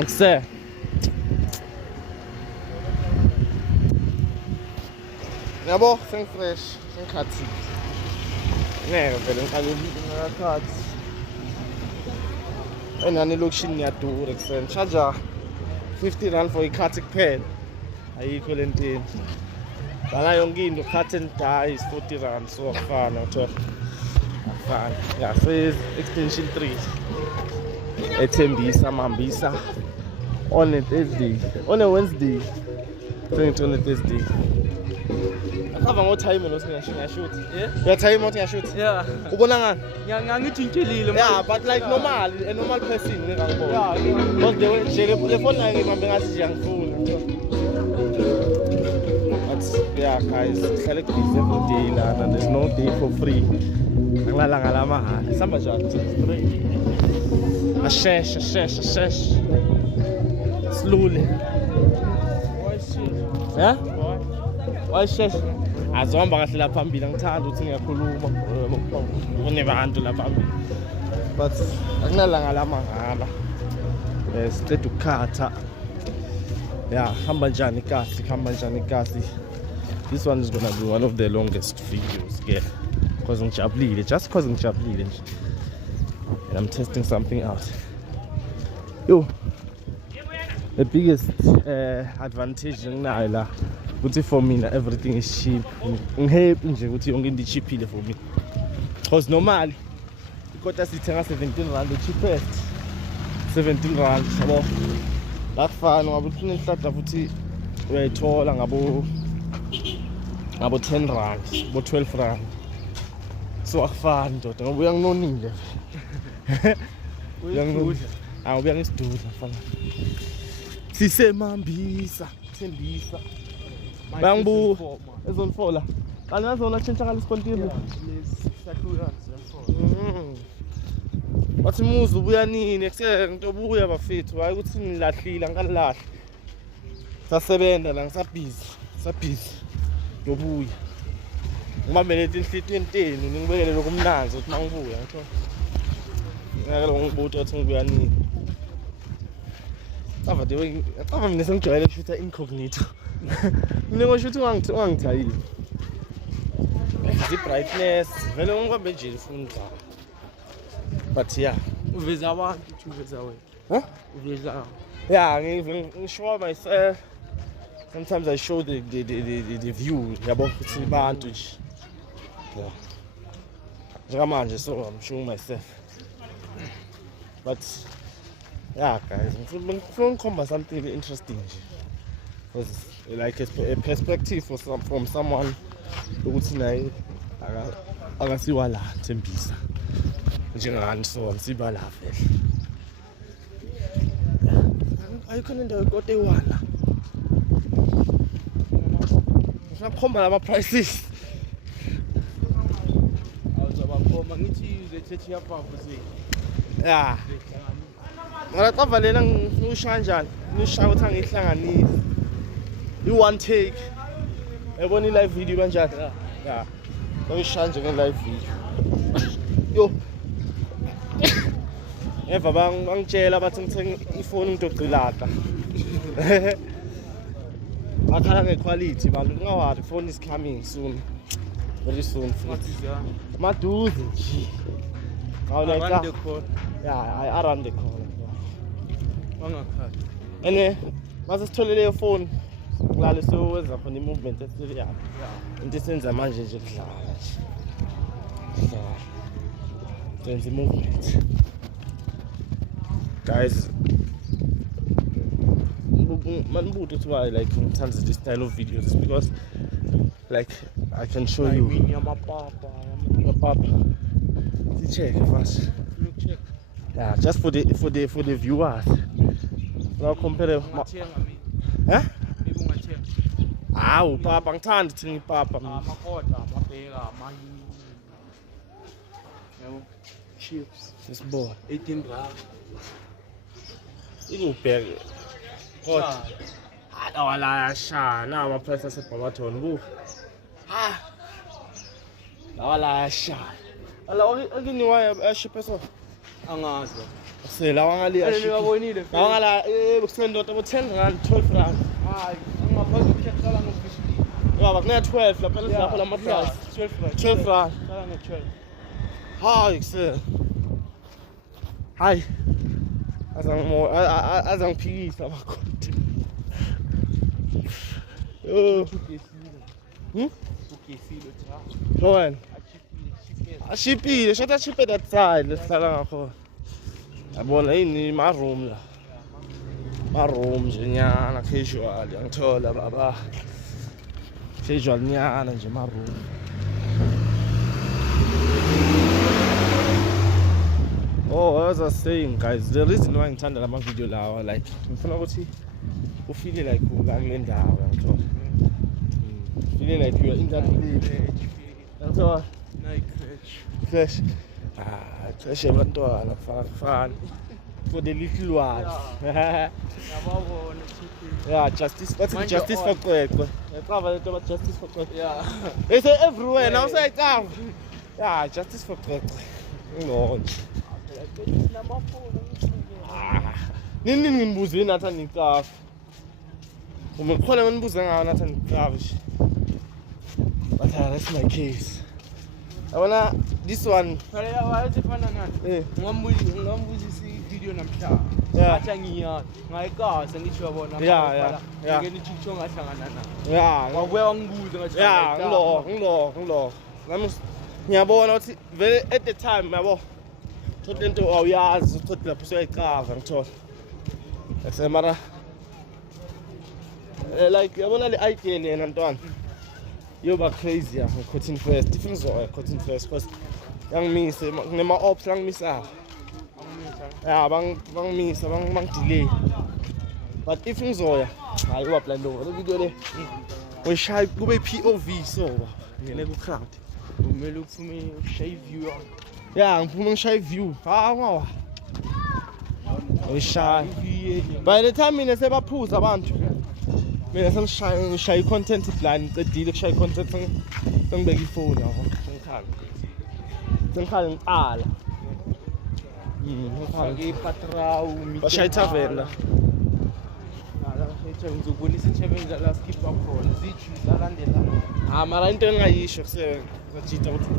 Akse. Yabo, sengifresh, sengikhathi. Ngeke vele ngakhathi. Enani lokishini ngiyadura ekuseni. Charger 50 rand for ikhathi kuphela. Ayikho lentini. Bala yonke into cut and die is 40 rand, so afana uthola. Afana. Yeah, so it's extension 3. Ethembisa mambisa on a Thursday. On a Wednesday. Think on a Thursday. I have more time when I shoot. Yeah? You have time what I shoot? Yeah. Ubona ngani? Ngangithintelile. Yeah, but like normal, a normal person ngangibona. Yeah. Because the phone ngibambe ngathi nje angifuni. Yeah, guys, select this every day and there's no day for free. Ngilalanga la mahhala. Samba njani? Ashesh. Slowly. Why shit? Yeah? Why? Why shesh? Azohamba kahle la phambili ngithanda ukuthi ngiyakhuluma. Kunebantu la phambili. But akunalanga la mahhala. Straight to ukhatha. Yeah, hamba njani kasi. This one is gonna be one of the longest videos, yeah. Because I'm ngijabulile nje. And I'm testing something out. Yo, the biggest advantage nginayo la ukuthi for mina everything is cheap. Ngihappy nje ukuthi yonke into cheapile for me. Because normally ikota sithenga 17 rand the cheapest. 17 rand yabo. Lakufana ngabe ufuna inhlanhla futhi uyayithola ngabo 10 rand, bo 12 rand. So akufani ndoda ngoba uyanginonile. Uyanginonile. Ubuya ngisidudla mfana. Sisemambisa, thembisa. Bangibu ezone 4 la. Kana nazona tshentsha ngalesikontiri. Wathi muzu ubuya nini ekuseni into obuya bafethu hayi ukuthi nilahlile angalahli. Sasebenza la ngisabhizi. Yobuya. Ngibambele inhlitweni enteni ngibekele lokumnanzi ukuthi mangibuya ngitho. Ngeke lo ngibuthi ukuthi ngibuya nini. Ava mina sengijwayele ukushuta incognito. Mina ngoshuthi ungangithayile. The brightness vele ngibambe nje ifoni zami. But yeah, Uveza abantu uveza wena. huh? Uveza. Yeah, I show myself. Sometimes I show the view yabo ukuthi abantu nje. Yeah. Njengamanje so I'm showing myself. But yeah guys, ngifuna ukukhomba something interesting nje. Because like a perspective from someone ukuthi naye akasiwa la Thembisa. Njengani so ngisiba la vele. Ayikhona indawo kodwa eyiwala. Ngisakhomba lama prices. Awuzabakhoma ngithi uzethethe yapha futhi. Yeah. Ngicava lena ngisho kanjani? Ngisho ukuthi angihlanganise. I-one take. Yabona i-live video kanjani? Yeah. Ngisho nje nge-live video. Yo. Eva bangitshela bathi ngithenga ifoni into ogcilaka. Akhala ngequality bantu ngawari phone is coming soon. Very soon. Maduze nje. Around the corner. Yeah, around the corner. Wangakhathi. Anyway, mase sithole leyo phone. Ngilale so wenza khona i-movement esile yapha. Into esenza manje nje kudlala nje. Senza i-movement. Guys, manbuto to why like in terms of this style of videos because like I can show you Your papa. Check first. Look check. Yeah, just for the viewers. Now compare. Huh? Maybe ungathenga. Awu papa ngithanda ukuthi ngipapa mina. Amakhoda, amabheka, amanye. Yabo. Chips. Sisibo. 18 rand. Ikubheke. Kodwa awala shana ama price asebhamathoni bu. Awala shana. Ala akini waya ashiphe so. Angazi. Sela wangale Niwabonile. wangala bukusendota bo 10 rand 12 rand. Hayi, angaphazu kokuqala ngo-15. Baba kuna 12 lapha lapha lama price. 12 rand. Qala ngo-12. Hayi kusela. Hayi. Azangiphikisa abakhona. Ukesile cha. Lowen. Achipile. Ashipile, shata chipe that side lesihlala ngakho. Yabona yini ma room la. Ma room nje nyana casual ngithola baba. Casual nyana nje ma room. Oh, as I was saying guys, the reason why ngithanda lama video lawa like ngifuna ukuthi ufeel like ungakule ndawo ngithola. Feel like you are in that place. That's all. Night crash. Fresh. Fresh abantwana fana for the little ones. Yababona chipi. Yeah, justice. What's Mind justice your for Kwekwe? About justice for Kwekwe. Yeah. They say everywhere now say come. Yeah, justice for Kwekwe. No. Nini ngimbuze nathi ngicaf. Umekhona nginibuza ngawo nathi ngicaf. But that's my case. I wanna this one. Wayezifana nani? Ngambuzisa video namhlanje. Yeah. Athi ngiya ngayikasa ngisho yabona. Yeah. Ngeke nithi ngahlangana nayo. Yeah, Wabuya wangibuza ngathi. yeah, ngilo. Nami ngiyabona ukuthi vele at the time yabo. Thothi into awuyazi, thothi lapho usuyayicava ngithola. Bese mara like yabona le idea lena ntwana. Yoba crazy ya Cotton First. Different zo Cotton First because yangimise ngema ops langimisa. Yeah, bangimisa bang delay. But if ngizoya hayi wa plan lo video le. Uyishaya kube POV so ba. Ngene ku crowd. Kumele uphume ushaye view. Yeah, ngiphume ngishaye view. Ngawa. Uyishaya. By the time mina sebaphuza abantu. Mina sengishaye content plan ngicedile kushaye content ngibeka ifoni yabo ngikhala ngiqala Ngifake ipatrawu bashaye tavern ngizobonisa i-challenge la skip khona zithi zalandelana. mara into engayisho ngajita ukuthi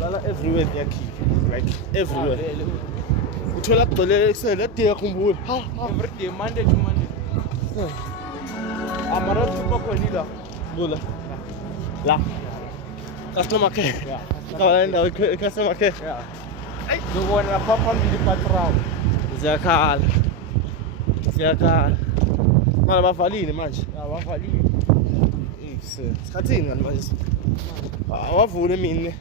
lala everywhere ngiyakhipha like everywhere uthola kugcwele kusele day yakhumbula Every day Monday to Monday. Amara tupa khona la. bula la customer care Yeah. kawala ndawo customer care Yeah. Ngibona lapha phambili ipatrawu. Ziyakhala mara bavalile manje Abavalile. Sikhathini ngani manje awavule mina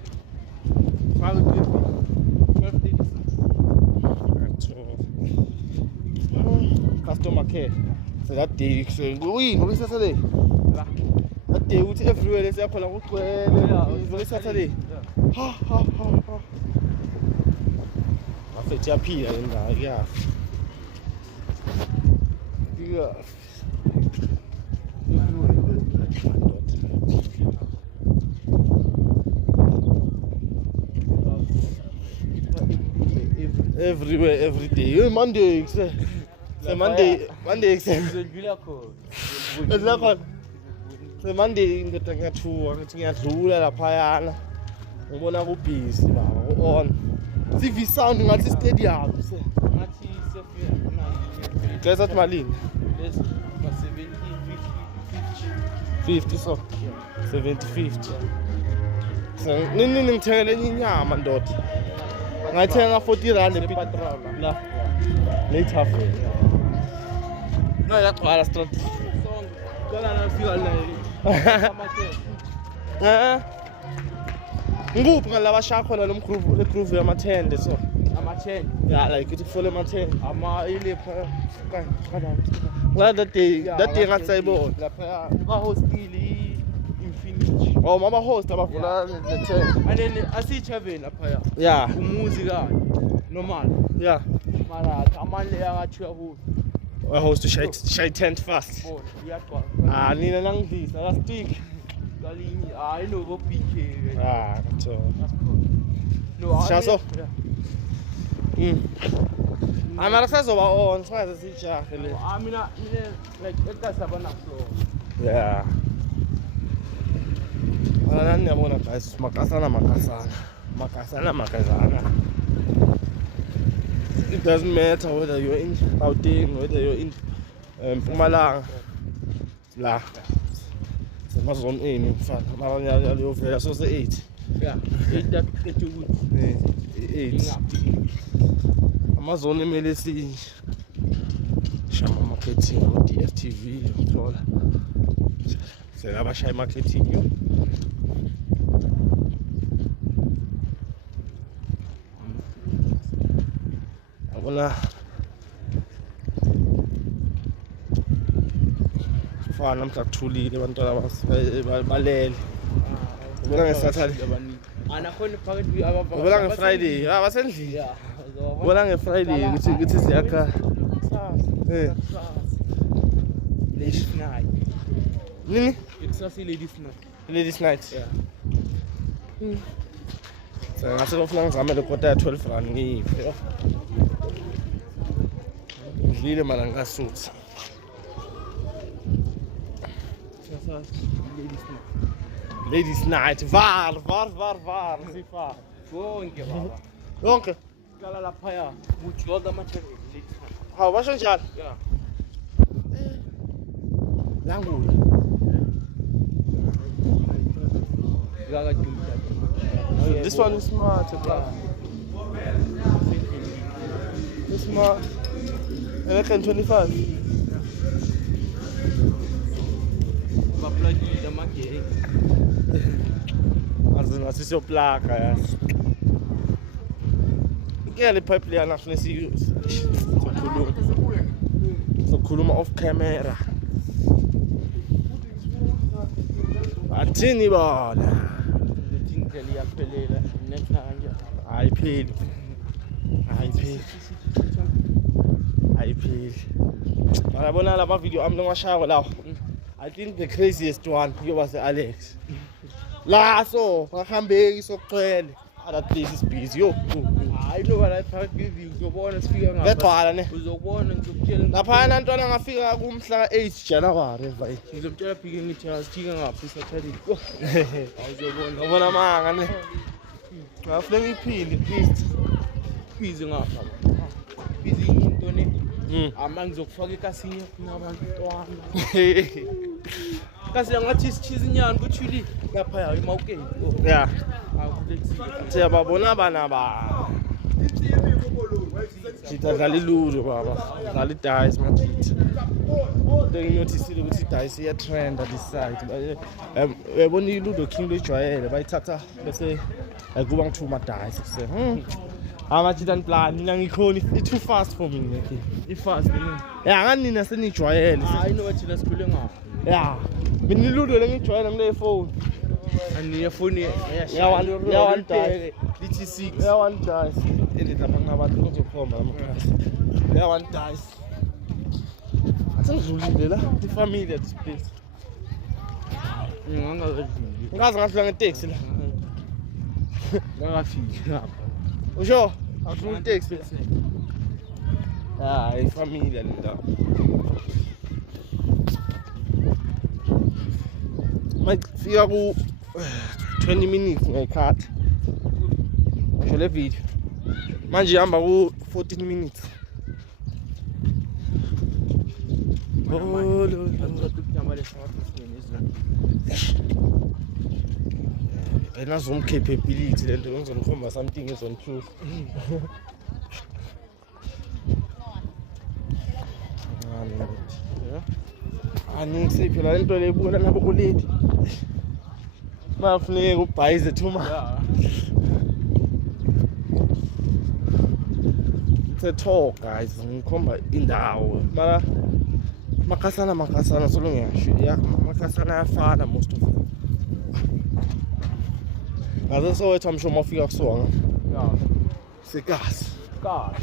Faka 12:36. customer care so that day uyini Saturday that day uthi everywhere lesiyakhona kugcwele Saturday ha afethu yaphila le ndawo kuyafa everywhere every day Monday Monday Ngizodlula khona. Monday ngithi ngiyathuka ngithi ngiyadlula laphayana ngibona ku busy baba ku-on TV sound ngathi stadium Ngathi sefika guys athi malini Let's 50 so 70-50 so nini ngithengele enye inyama ndoda ngayithenga 40 rand ipatrawu la later for no yaqala straight Kala nafika la. ngikuphi ngalaba shaya khona lo mgroove le groove yamathende so Ama-10. yeah like ithi kufole amathende Ilepha that day ngathi sayibona lapha ka-hostile Infinity. oh mama host abavula le-10 And then asiyithaveni lapha yeah umuzi kanye normal yeah mara amandla yakathiwa kuyo I host to shy tent fast bona iyagcwala nina nangidlisa last week kalinye hayi nobo BK so no Shaso? Mara sazoba on singaze sijahe le. Mina like ekasabana floor. Yeah. Nani yabona guys, makasana. It doesn't matter whether you're in Gauteng, whether you're in Mpumalanga. La. Amazon A mfana. Mara yovela so se 8. Yeah. 8 that get you good. 8. Amazon emele si shama marketing o DStv uthola. Selabashaya marketing yo. Abona fana mhla abantwana balele. Ubona ngeSaturday. Anakhona phakathi ababa. Ubona ngeFriday. Abasendlini. Yeah. Ubona ngeFriday ukuthi siyakha. Ladies night. Nini? It's not ladies night. Ladies night. Yeah. Ngase lofuna ngizamele kota ya 12 rand ngiphe. Ngidlile mara ngasuthi. Ladies night. Var. Sifar. Konke baba. Yonke. Kala lapha uthi all the material ladies night. Hawu basho njalo. Yeah. Langula. This one is smart. This smart. I reckon 25. Baplagi the monkey. As is your placa, yes. Get the pipe there, national see so Kuluma off camera. Atini bala. I paid. Marabona la video I'm gonna shower now. I think the craziest one was Alex. La so ngahambe sokuqhele other places busy yo. I know what I thought give you uzobona sifika ngapha. Ngegcwala ne. Uzobona ngizokutshela Lapha nantwana ngafika kumhla 8 January mfai. ngizomtshela phike ngithi asifika ngapha Saturday. Awuzobona. Ngibona manga ne. Ngafuna ngiphinde please. Busy ngapha. Busy into ne. Ama ngizokufaka ekasini kunabantwana. Kasi ngathi sichiza inyani kuthuli lapha ya eMawukeni. Yeah. Awukulexile. Siyababona bana ba. Sidlala iludo baba. Dlala idice majithi. Nginotisile ukuthi idice iya trend at this side. Uyabona iludo king lejwayele bayithatha bese kuba ngithuma dice kuse. Amajithi plan mina ngikhona it too fast for me okay. Ifast nini? Yeah ngani nina senijwayele. Hayi no bathina sikhule ngapha. Yeah. Mina iludo lengijwayele ngile phone. Ani yafoni Ya one dice. Lithi 6. Yeah one dice. Elita bangabantu kuzokhomba amakhasi. Yeah one dice. Atsengizulile la ifamily at this place. Ngangazidluli. Ngazi ngafika ngeTaxi la. Ngafika lapha. Usho akufuna iTaxi. Ah, ifamily la. Fika ku 20 minutes ngekhathi. Ngisho le video. Manje ihamba ku 14 minutes. Some capability lento ngizonikhomba something is on truth. Aningisi phela lento lebona nabo kuleti. Mafuneke ubhayize thuma. It's a talk guys, ngikhomba indawo. Mara makasana solo ngiyasho. Yeah, makasana ayafana most of them. Ngaze Soweto I'm sure mafika kusonga. Yeah. Sekas. God.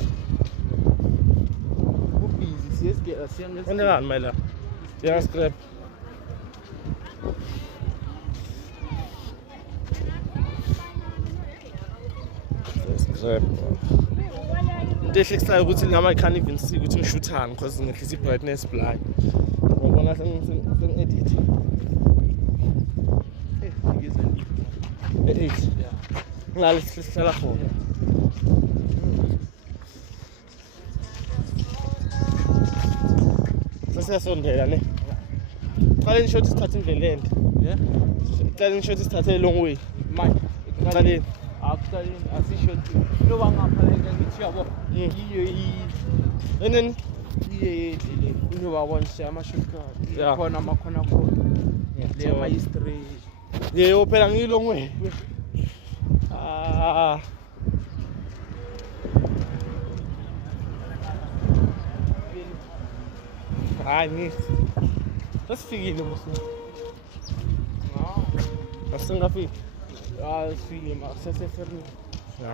Busy siyangena. Kanelani mayela? Yeah, scrap. Scrap. into ehlekisayo ukuthi nama I can't even see ukuthi ngishuthani because ngehlisa i-brightness blind. Ngibona sengedit. Eh, ngala sihlala khona. Sesiyasondela ne. Qale ngisho ukuthi sithathe indlela ende. Yeah. Qale ngisho ukuthi sithathe a long way. Manje Qale akuqaleni asisho into bangapha like ngithi yabo and then iye le into babona ama shortcut Yeah. khona amakhona le ama history yebo phela ngilong way. Ah. Hayi ni. Sesifikile musu. Asingafiki. sifike maseseferini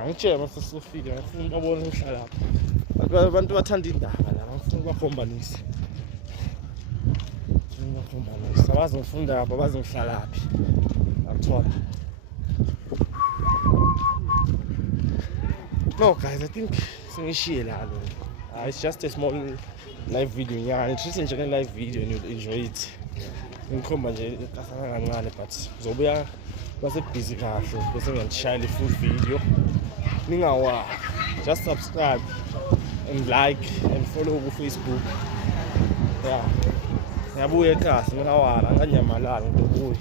Ngitshela sesifika ngifuna ukubona ngihlala lapha. Abantu bathanda indaba la ngifuna ukubakhombanisa. Abazofunda lapha bazongihlalaphi. Ngiyathola. No guys, I think singishiye la lo. It's just a small live video. Yeah, it's just a live video and you'll enjoy it. Ngikhomba nje kasana kancane but uzobuya base busy kahle bese ngiyashayela full video. Ningawa just subscribe and like and follow ku Facebook. Yeah. Ngiyabuya ekhaya ngingawala nganyamalala ngibuya.